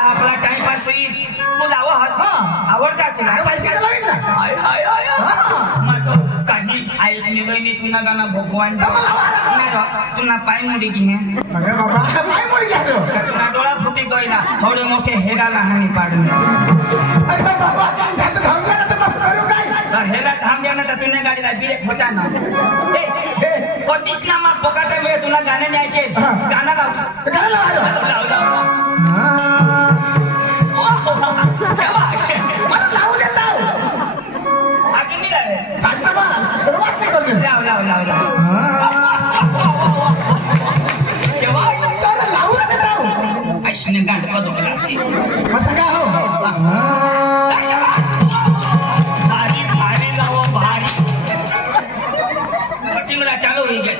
आपला टाइमपास होईल तू लाव हस आवडता तुला हाय हाय हाय मग तो काही ऐक मी बहिणी तुला गाणं भगवान तुला पाय मोडी घे अरे बाबा पाय मोडी घ्या तुला डोळा फुटी गईला थोडे मोठे हेडाला हानी पाडून अरे बाबा त्यात धावून गेला तर मग करू काय तर हेला थांब द्या ना तर तुला गाडीला बिरेक होता ना कोणतीच ना मग पोकाटा वेळ तुला गाणं न्यायचे गाणं लाव लावू दे लाव अजून नाही सांग ना बा सुरुवात नाही करू लाव लाव लाव लाव लावू दे लाव ऐशने गांड बदलला कसं काय हो भारी भारी लाव भारी टिंगडा चालू होई गे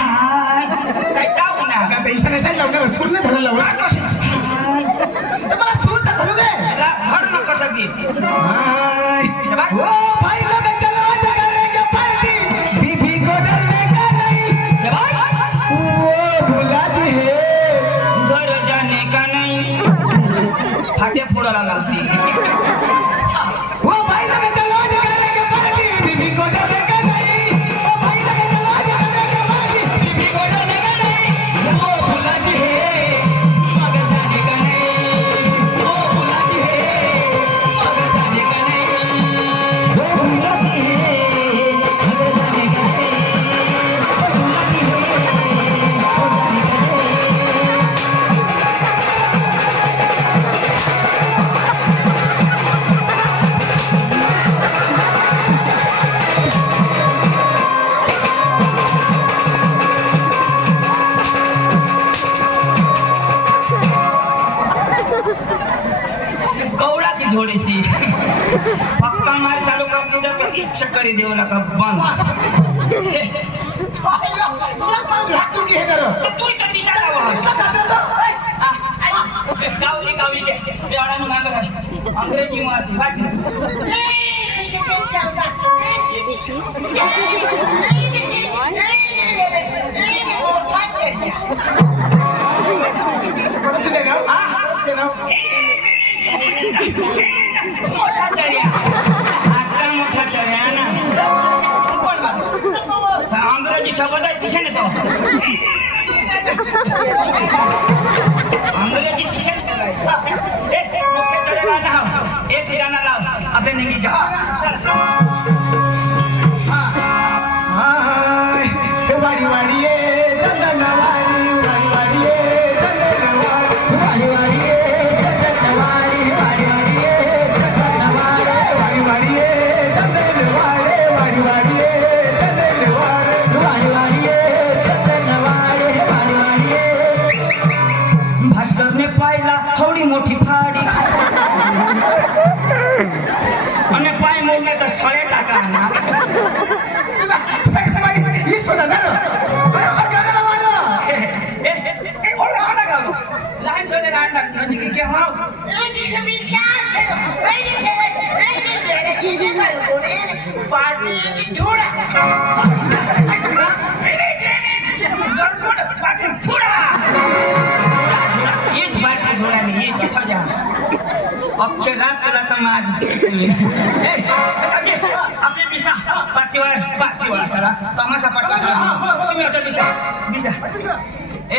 काय टाकू ना आता पैसा नसेल लावणार पूर्ण धरून लावणार मला सूट धरू दे घर न कसं घे ओ भाई लोग चलो करेंगे पार्टी बीबी को डरने का नहीं वो भुला दी है घर जाने का नहीं फाटे फोडायला लागते वो भाई लोग चलो करेंगे पार्टी बीबी को डरने का नहीं ओ भाई लोग चलो करेंगे पार्टी बीबी को डरने का नहीं वो भुला दी है मगर जाने का नहीं वो भुला दी है मगर जाने का नहीं वो भुला दी है मगर जाने का नहीं वो भुला दी गौड़ा की झोड़ी सी पक्का मार चालू कर तुझ्या तर इच्छा करी देऊ नका बंद तू घे कर तू इथं दिशा गावली गावली एवढा मागं अंग्रेजी मारती वाची मोठा चर्या आता मोठा चर्या ना अंग्रेजी शब्द आहे दिशा तो अंग्रेजी दिशा मोठ्या चर्याला नाव एक गाणं लाव आपल्या नेहमी वाडी वाडी ये चंदन वाडी वाडी वाडी ये चंदन वाडी वाडी ये चंदन वाडी वाडी वाडी ये चंदन वाडी वाडी ये चंदन वाडी वाडी वाडी ये चंदन वाडी वाडी ये चंदन वाडी वाडी वाडी ये भास्कर ने पाहिला थोडी मोठी फाडी आणि पाय मोडले तर सळे टाका ना ये सोडा ना लाइन सोने लाइन लगना जी क्या हो पार्टी जोड़ा एक बार की घोड़ा नहीं ये बैठा जा अब के रात तुला तर माझ आपली दिशा पाठीवर सरा तमाशा पाठवा सरा तुम्ही होता दिशा ए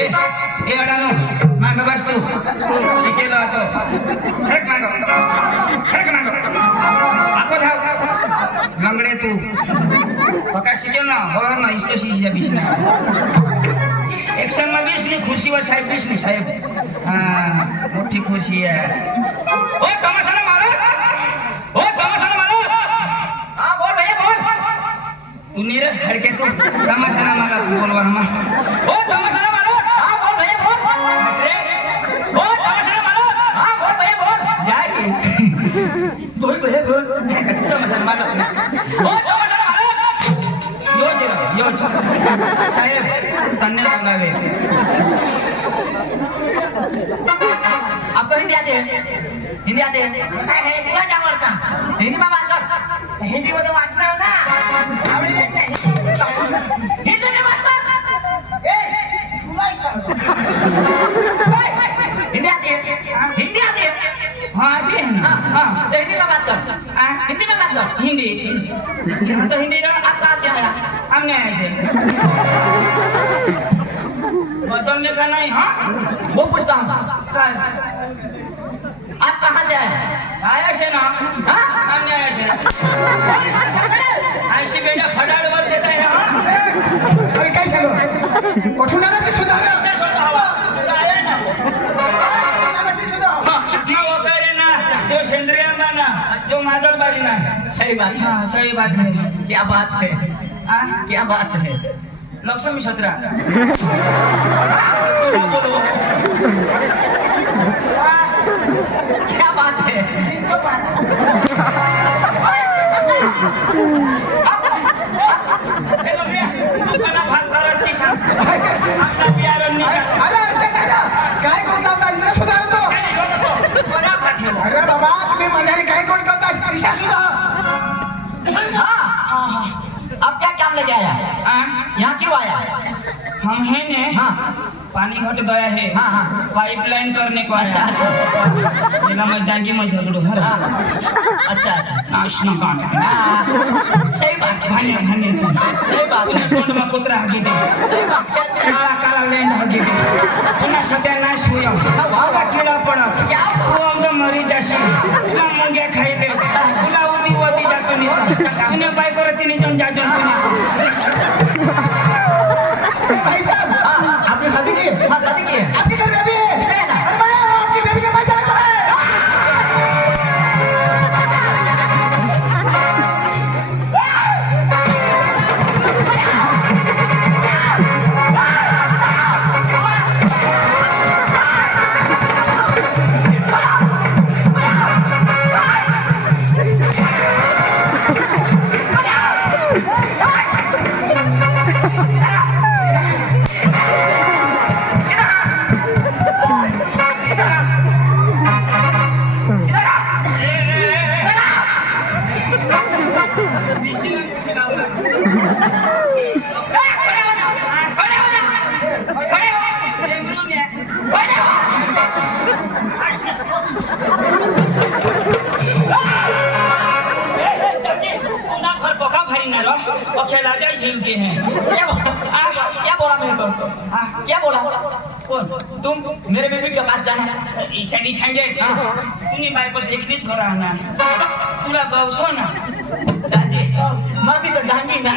अडानो माग बस तू शिकेलो होतो खरक माग आपो धाव लंगडे तू पका शिकेल ना हो ना इस्तो शिशा बिशना एक्शन में बिशनी खुशी व साहेब बिशनी साहेब हाँ मोठी खुशी है ओ तमाशा मारो हाँ बोल भैया बोल तू नीर हड़के तू तमाशा ना मारा तू बोलवा हम ओ तमाशा ना मारो हाँ बोल भैया बोल ओ तमाशा ना मारो हाँ बोल भैया बोल जाए बोल भैया बोल तमाशा ना मारो ओ तमाशा ना मारो यो साहेब तन्ने सांगावे आपको हिंदी आते काय है तुला काय आवडतं हिंदी में बात कर हिंदी मध्ये वाटणार ना आवडेल नाही हिंदी में बात कर ए हिंदी आती है? हिंदी आती है? हाँ आती है ना हाँ तो हिंदी में बात कर। हिंदी में बात कर। हिंदी तो हिंदी ना आप कहाँ से आया? हमने ऐसे बदलने का नहीं हाँ वो पूछता हूँ। कल आप कहाँ से आए? आया से ना हाँ? हमने ऐसे ऐसी बेटा फटाफट बोल देता है हाँ अरे काय झालं कुठून आला ते सुद्धा ऐसे सोचा हवा आया ना वो आला ते सुद्धा हाँ, ना वो करे ना जो सेंद्रिय ना जो मादल बारी ना सही बात है। हाँ सही बात है क्या बात है? हाँ क्या बात है? लक्ष्मी सत्रह क्या बात है? काय कोण करता इथे सुद्धा आणतो अरे बाबा तुम्ही मंडळी काय कोण करता ईशा सुद्धा हाँ। अब क्या काम लेके आया? यहाँ क्यों आया? हम है ने हाँ पानी घट गया है हाँ हाँ। पाइपलाइन करने को अच्छा आया अच्छा जिला में डांगी में झगड़ो हर हाँ। अच्छा अच्छा नाशना काम हाँ, सही बात है। धन्य धन्य सही बात है। कोण में कुत्रा हगी दे सही बात है। काला काला लैंड हगी दे पुन्हा सत्यानाश हुयो बाबा किडा पडत क्या? तू एकदम मरी जाशील तुला मुंग्या खाई दे तुला उभी वती जातो नाही तुने बाय करती नाही जन जाजन भाई साहब आपने शादी की है? हाँ शादी की है। आपके घर बेबी है है ना? अरे भाई आपकी बेबी के पास जाने को है क्या बोला मेरे को? क्या बोला? तुम मेरे बेबी के पास जाना। ईशानी सांगे हाँ। तुम्ही बायको एकलीच करा ना तुला गवसो ना दादी मैं भी तो जाऊंगी ना।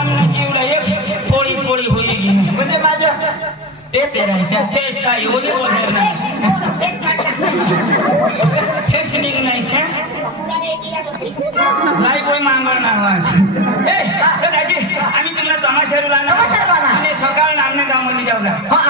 आमना जीवला एक पोळी पोळी होईल म्हणजे माझं टेस्ट आहे राहायचं. टेस्ट काय होली बोलणार नाही टेस्ट निघ नाही शे नाही कोई मांगणार ना आवाज ए दाजी आम्ही तुला तमाशारू लाना तमाशारू लाना. आणि सकाळ नामने गावमध्ये जाऊला हाँ